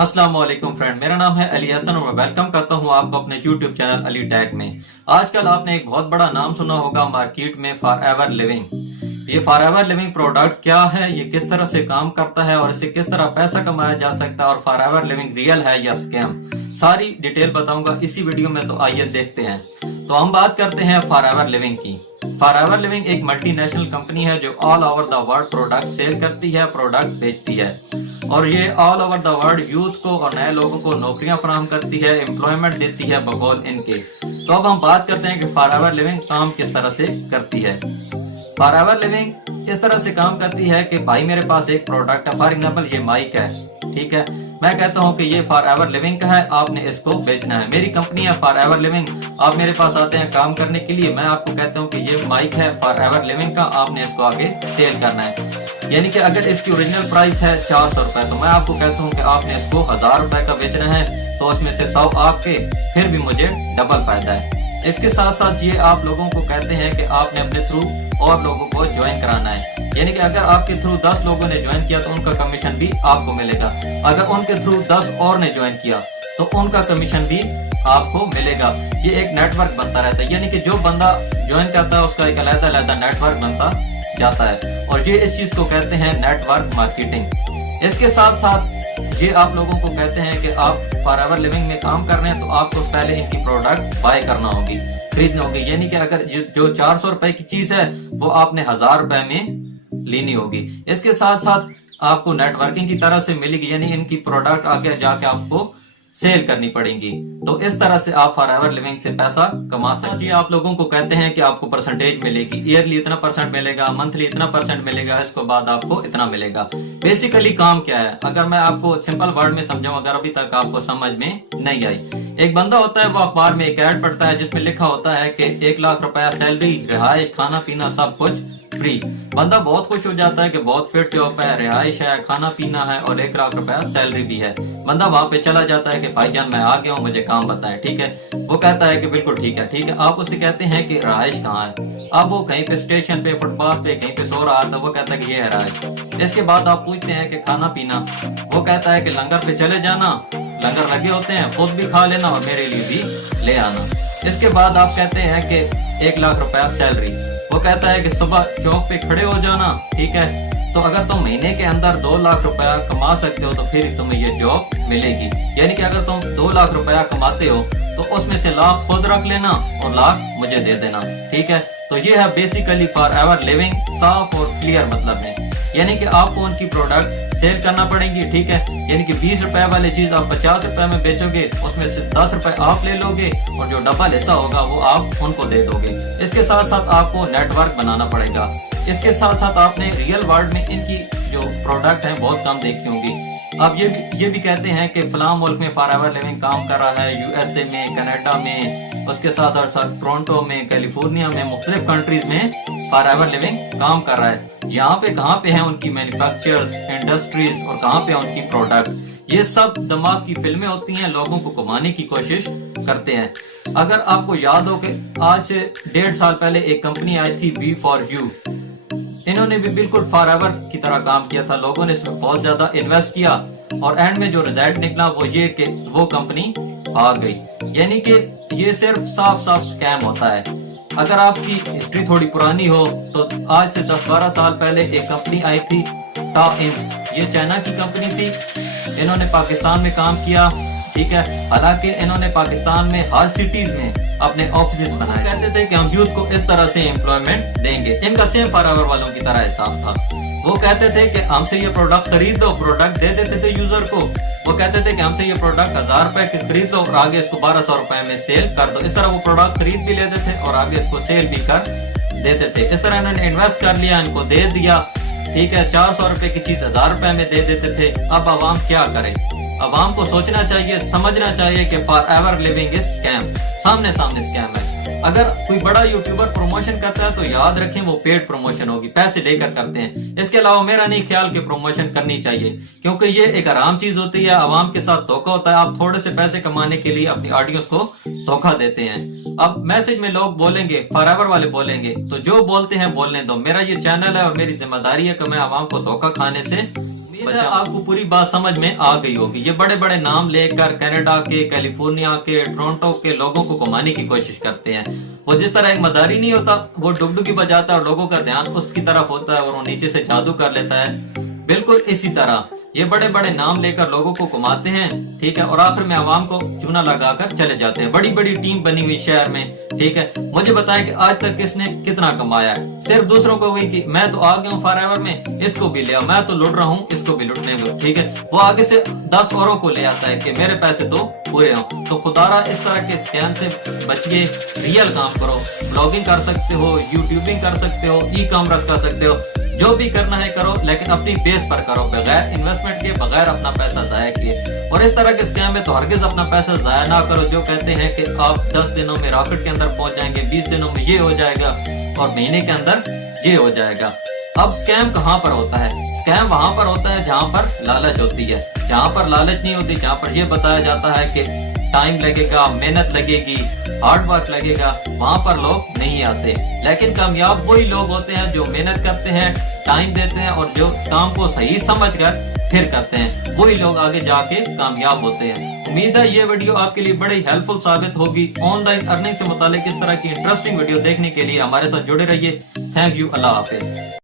अस्सलाम वालेकुम फ्रेंड, मेरा नाम है अली हसन और मैं वेलकम करता हूं आपको अपने YouTube चैनल अली टैग में। आजकल आपने एक बहुत बड़ा नाम सुना होगा मार्केट में, फॉरएवर लिविंग। ये फॉरएवर लिविंग प्रोडक्ट क्या है, ये किस तरह से काम करता है और इससे किस तरह पैसा कमाया जा सकता है और फॉरएवर लिविंग रियल है या स्कैम, सारी डिटेल बताऊंगा इसी वीडियो में। तो आइए देखते हैं। तो हम बात करते हैं फॉरएवर लिविंग की। फॉरएवर लिविंग एक मल्टीनेशनल कंपनी है जो all over the world product sale करती है, प्रोडक्ट बेचती है और ये all over the world youth को और नए लोगों को नौकरियां फराहम करती है, एम्प्लॉयमेंट देती है बकौल इनके। तो अब हम बात करते हैं कि फॉरएवर लिविंग काम किस तरह से करती है। फॉरएवर लिविंग इस तरह से काम करती है कि भाई मेरे पास एक प्रोडक्ट है, फॉर एग्जाम्पल ये माइक है, ठीक है। मैं कहता हूं कि ये फॉरएवर लिविंग का है, आपने इसको बेचना है। मेरी कंपनी है फॉरएवर लिविंग, आप मेरे पास आते हैं काम करने के लिए, मैं आपको कहता हूं कि ये माइक है फॉरएवर लिविंग का, आपने इसको आगे सेल करना है। यानी कि अगर इसकी ओरिजिनल प्राइस है 400 रुपए, तो मैं आपको कहता हूँ कि आपने इसको 1000 रुपए का बेचना है, तो उसमें से 100 आपके, फिर भी मुझे डबल फायदा है। इसके साथ साथ ये आप लोगों को कहते हैं कि आपने अपने थ्रू और लोगों को ज्वाइन कराना है। यानी कि अगर आपके थ्रू 10 लोगों ने ज्वाइन किया तो उनका कमीशन भी आपको मिलेगा। अगर उनके थ्रू 10 और ने ज्वाइन किया तो उनका कमीशन भी आपको मिलेगा। ये एक नेटवर्क बनता रहता है, यानी कि जो बंदा ज्वाइन करता है उसका एक अलग-अलग नेटवर्क बनता जाता है और ये इस चीज को कहते हैं नेटवर्क मार्केटिंग। इसके साथ साथ ये आप लोगों को कहते हैं कि आप फॉरएवर लिविंग में काम कर रहे हैं तो आपको पहले इनकी प्रोडक्ट बाय करना होगी, खरीदनी होगी। यानी कि अगर जो 400 रुपए की चीज है वो आपने 1000 रुपए में लेनी होगी। इसके साथ साथ आपको नेटवर्किंग की तरह से मिलेगी, यानी इनकी प्रोडक्ट आगे जाके आपको सेल करनी पड़ेगी। तो इस तरह से आप फॉरएवर लिविंग से पैसा कमा सकते हैं। आप लोगों को कहते हैं कि आपको परसेंटेज मिलेगी, ईयरली इतना परसेंट मिलेगा, मंथली इतना परसेंट मिलेगा, इसके बाद आपको इतना मिलेगा। बेसिकली काम क्या है, अगर मैं आपको सिंपल वर्ड में समझाऊं, अगर अभी तक आपको समझ में नहीं आई। एक बंदा होता है, वो अखबार में एक ऐड पढ़ता है जिसमें लिखा होता है कि 1 लाख रुपया सैलरी, रिहाइश, खाना पीना सब कुछ फ्री। बंदा बहुत खुश हो जाता है कि बहुत फिट जॉब है, रिहाइश है, खाना पीना है और 1 लाख रुपया सैलरी भी है। बंदा वहां पे चला जाता है कि भाईजान मैं आ गया हूँ, मुझे काम बताएं, ठीक है। वो कहता है कि बिल्कुल ठीक है, ठीक है। आप उससे कहते हैं कि रिहाइश कहाँ है। अब वो कहीं पे स्टेशन पे, फुटपाथ पे, कहीं पे सो रहा था, वो कहता है कि ये है रिहाइश। इसके बाद आप पूछते हैं कि खाना पीना, वो कहता है कि लंगर पे चले जाना, लंगर लगे होते हैं, खुद भी खा लेना और मेरे लिए भी ले आना। इसके बाद आप कहते हैं कि 1 लाख रुपया सैलरी, वो कहता है कि सुबह चौक पे खड़े हो जाना, ठीक है। तो अगर तुम महीने के अंदर 2 लाख रुपया कमा सकते हो तो फिर तुम्हें ये जॉब मिलेगी। यानी कि अगर तुम 2 लाख रुपया कमाते हो तो उसमें से लाख खुद रख लेना और लाख मुझे दे देना, ठीक है। तो ये है बेसिकली फॉरएवर लिविंग, साफ और क्लियर मतलब में। यानी कि आपको उनकी प्रोडक्ट सेल करना पड़ेगी, ठीक है। यानी कि 20 रुपए वाली चीज आप 50 रुपए में बेचोगे, उसमें से 10 रुपए आप ले लोगे और जो डबल हिस्सा होगा वो आप उनको दे दोगे। इसके साथ साथ आपको नेटवर्क बनाना पड़ेगा। इसके साथ साथ आपने रियल वर्ल्ड में इनकी जो प्रोडक्ट है बहुत कम देखी होंगी। अब ये भी कहते हैं कि फलां मुल्क में फॉरएवर लिविंग काम कर रहा है, यूएसए में, कनाडा में, उसके साथ और साथ टोरंटो में, कैलिफोर्निया में, मुख्तलिफ कंट्रीज में फॉरएवर लिविंग काम कर रहा है। यहाँ पे कहाँ पे है उनकी मैन्युफैक्चरर्स, इंडस्ट्रीज और कहाँ पे है उनकी प्रोडक्ट। ये सब दिमाग की फिल्में होती हैं, लोगों को घुमाने की कोशिश करते हैं। अगर आपको याद हो कि आज से 1.5 साल पहले एक कंपनी आई थी V4U, इन्होंने भी बिल्कुल फॉरएवर की तरह काम किया था। लोगों ने इसमें बहुत ज्यादा इन्वेस्ट किया और एंड में जो रिजल्ट निकला वो ये कि वो कंपनी भाग गई। यानी कि ये सिर्फ साफ साफ स्कैम होता है। अगर आपकी हिस्ट्री थोड़ी पुरानी हो तो आज से 10-12 साल पहले एक कंपनी आई थी टाइम्स, ये चाइना की कंपनी थी। इन्होंने पाकिस्तान में काम किया, ठीक है। हालांकि इन्होंने पाकिस्तान में हर सिटीज में अपने ऑफिस बनाए। कहते थे कि हम यूथ को इस तरह से एम्प्लॉयमेंट देंगे। इनका सेम फॉरएवर वालों की तरह हिसाब था। वो कहते थे कि हमसे ये प्रोडक्ट खरीद दो, प्रोडक्ट दे देते थे यूजर को। वो कहते थे कि हमसे ये प्रोडक्ट 1000 रुपए की खरीद दो और आगे इसको 1200 रुपए में सेल कर दो। इस तरह वो प्रोडक्ट खरीद भी लेते थे और आगे इसको सेल भी कर देते थे। इस तरह इन्होंने इन्वेस्ट कर लिया, इनको दे दिया, ठीक है। 400 रुपए की चीज 1000 रुपए में दे देते थे। अब आवाम क्या करे? आवाम को सोचना चाहिए, समझना चाहिए कि फॉरएवर लिविंग इज स्कैम, सामने सामने स्कैम है। अगर कोई बड़ा यूट्यूबर प्रमोशन करता है तो याद रखें वो पेड प्रमोशन होगी, पैसे लेकर करते हैं। इसके अलावा मेरा नहीं ख्याल कि प्रमोशन करनी चाहिए, क्योंकि ये एक आराम चीज होती है। आवाम के साथ धोखा होता है। आप थोड़े से पैसे कमाने के लिए अपनी ऑडियंस को धोखा देते हैं। अब मैसेज में लोग बोलेंगे, फॉरएवर वाले बोलेंगे, तो जो बोलते हैं बोलने दो। मेरा ये चैनल है और मेरी जिम्मेदारी है कि मैं आवाम को धोखा खाने से बच्चा आपको पूरी बात समझ में आ गई होगी। ये बड़े बड़े नाम लेकर कनाडा के, कैलिफोर्निया के, टोरंटो के लोगों को घुमाने की कोशिश करते हैं। वो जिस तरह एक मदारी नहीं होता, वो डुगडुगी बजाता है और लोगों का ध्यान उसकी तरफ होता है और वो नीचे से जादू कर लेता है। बिल्कुल इसी तरह ये बड़े बड़े नाम लेकर लोगों को घुमाते हैं, ठीक है, और आखिर में आवाम को चूना लगाकर चले जाते हैं। बड़ी बड़ी टीम बनी हुई शहर में, ठीक है। मुझे बताएं कि आज तक किसने कितना कमाया है। सिर्फ दूसरों को हुई कि मैं तो आ गया हूँ फॉरएवर में, इसको भी ले आओ, मैं तो लुट रहा हूँ, इसको भी लुटने दो, ठीक है। वो आगे से 10 औरों को ले आता है कि मेरे पैसे तो पूरे हों। तो खुदारा इस तरह के स्कैम से बचिए, रियल काम करो। ब्लॉगिंग कर सकते हो, यूट्यूबिंग कर सकते हो, ई कॉमर्स कर सकते हो, जो भी करना है करो, लेकिन अपनी बेस पर करो, बगैर इन्वेस्टमेंट के, बगैर अपना पैसा जाया किए। और इस तरह के स्कैम में तो हरगिज अपना पैसा जाया ना करो। जो कहते हैं कि आप 10 दिनों में रॉकेट के अंदर पहुंच जाएंगे, 20 दिनों में ये हो जाएगा और महीने के अंदर ये हो जाएगा। अब स्कैम कहाँ पर होता है? स्कैम वहां पर होता है जहां पर लालच होती है। जहां पर लालच नहीं होती, जहां पर यह बताया जाता है कि टाइम लगेगा, मेहनत लगेगी, हार्ड वर्क लगेगा, वहां पर लोग नहीं आते। लेकिन कामयाब वही लोग होते हैं जो मेहनत करते हैं, टाइम देते हैं और जो काम को सही समझकर फिर करते हैं, वही लोग आगे जाके कामयाब होते हैं। उम्मीद है ये वीडियो आपके लिए बड़ी हेल्पफुल साबित होगी। ऑनलाइन अर्निंग से मुतालिक इस तरह की इंटरेस्टिंग वीडियो देखने के लिए हमारे साथ जुड़े रहिए। Thank you. Allah Hafiz.